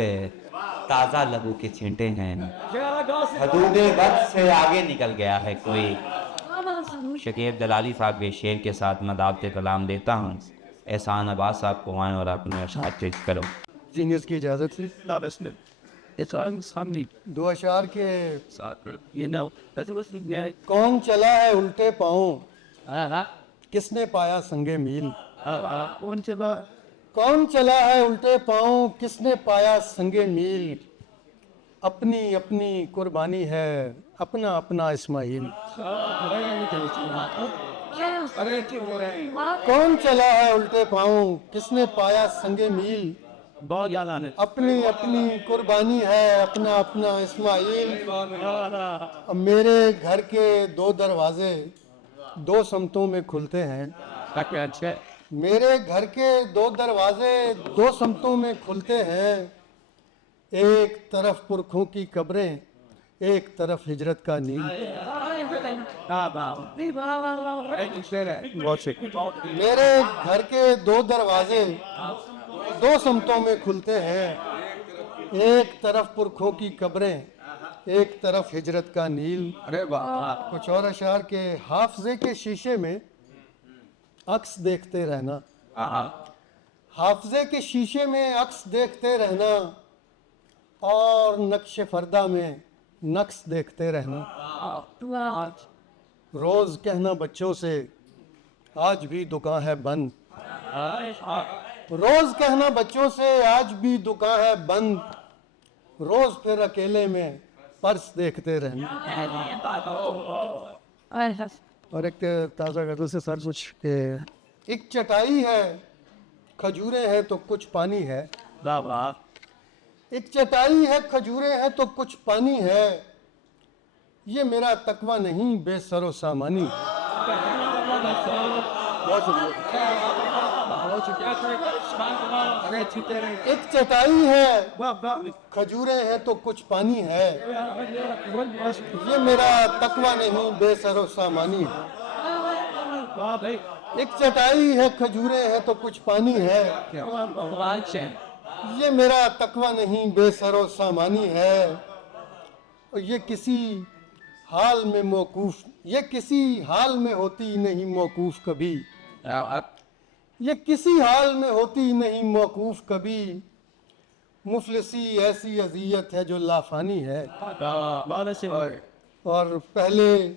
पे ताज़ा लबू के छींटे हैं। हदूदे वक्त से आगे निकल गया है कोई। शकीब दलाली साहब के शेर के साथ मैं दावत कलाम देता हूँ। एहसान अब्बास साहब को आएँ और अपने अशार पेश करो। जीनियस की इजाज़त से दो अशार के कौन चला है उल्टे पाँव, किसने पाया संगे मील। कौन चला है उल्टे पाँव, किसने पाया संगे मील। अपनी अपनी कुर्बानी है, अपना अपना इस्माइल। कौन चला है उल्टे पाँव, किसने पाया संगे मील। बहुत याद आने अपनी अपनी कुर्बानी है, अपना अपना इस्माइल। अब मेरे घर के दो दरवाजे दो समतों में खुलते हैं। अच्छा मेरे घर के दो दरवाजे दो समतों में खुलते हैं। एक तरफ पुरखों की कब्रें, एक तरफ हिजरत का नील। मेरे घर के दो दरवाजे दो समतों में खुलते हैं। एक तरफ पुरखों की कब्रें, एक तरफ हिजरत का नील। अरे वाह कुछ और अशार के हाफजे के शीशे में अक्स देखते रहना। हाफजे के शीशे में अक्स देखते रहना और नक्शे फरदा में नक्श देखते रहना। रोज कहना बच्चों से आज भी दुकान है बंद। रोज कहना बच्चों से आज भी दुकान है बंद। रोज फिर अकेले में पर्स देखते रहना। और एक ताज़ा गज़ल से सर कुछ एक चटाई है खजूरें हैं तो कुछ पानी है। एक चटाई है खजूरें हैं तो कुछ पानी है। ये मेरा तकवा नहीं बेसरो सामानी। एक चटाई है खजूरें हैं तो कुछ पानी है। ये मेरा तकवा नहीं बेसरो सामानी। एक चटाई है खजूरें हैं तो कुछ पानी है। ये मेरा तकवा नहीं बेसरो सामानी है। और ये किसी हाल में मौकूफ, ये किसी हाल में होती नहीं मौकूफ कभी। ये किसी हाल में होती नहीं मौकूफ कभी। मुफलिसी ऐसी अजियत है जो लाफानी है। और पहले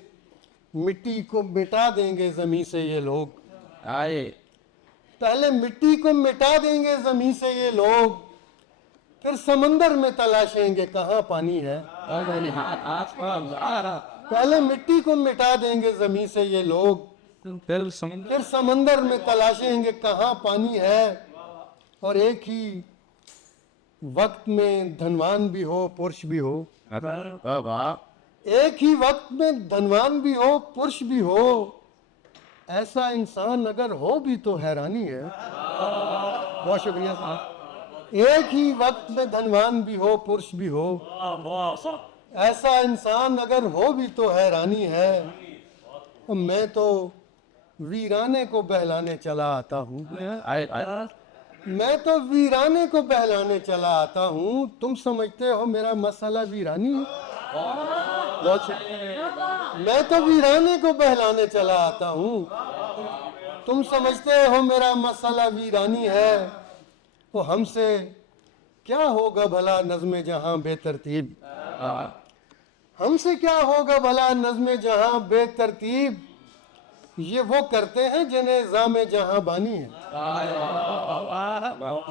मिट्टी को मिटा देंगे ज़मीं से ये लोग। पहले मिट्टी को मिटा देंगे ज़मीं से ये लोग, फिर समंदर में तलाशेंगे कहाँ पानी है। पहले मिट्टी को मिटा देंगे ज़मीं से ये लोग, फिर समंदर में तलाशेंगे कहाँ पानी है। और एक ही वक्त में धनवान भी हो पुरुष भी हो। एक ही वक्त में धनवान भी हो पुरुष भी हो। ऐसा इंसान अगर हो भी तो हैरानी है। बहुत शुक्रिया साहब। एक ही वक्त में धनवान भी हो पुरुष भी हो। ऐसा इंसान अगर हो भी तो हैरानी है। और मैं तो वीराने को बहलाने चला आता हूँ। मैं तो वीराने को बहलाने चला आता हूँ। तुम समझते हो मेरा मसला वीरानी है। मैं तो वीराने को बहलाने चला आता हूँ। तुम समझते हो मेरा मसला वीरानी है। तो हमसे क्या होगा भला नज़्मे जहां बेतरतीब। हमसे क्या होगा भला नज़्मे जहां बेतरतीब। ये वो करते हैं जिन्हें ज़ामे जहां बानी है।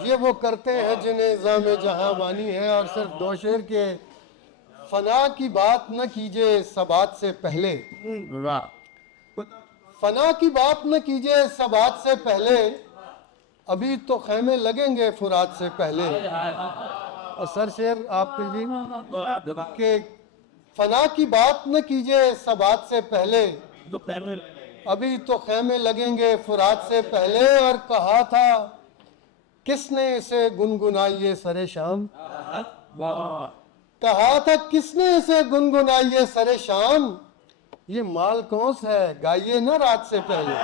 ये वो करते हैं जिन्हें ज़ामे जहां बानी है। और सिर्फ दो शेर के फना की बात न कीजिए सबात से पहले। फना की बात न कीजिए सबात से पहले। अभी तो खैमे लगेंगे फुरात से पहले। और सर शेर आपके लिए कि फना की बात न कीजिए सबात से पहले। अभी तो खैमे लगेंगे फुरात से पहले। और कहा था किसने इसे गुनगुनाइए सरे शाम। कहा था किसने इसे गुनगुनाइए सरे शाम। ये माल कौन सा है गाइए ना रात से पहले।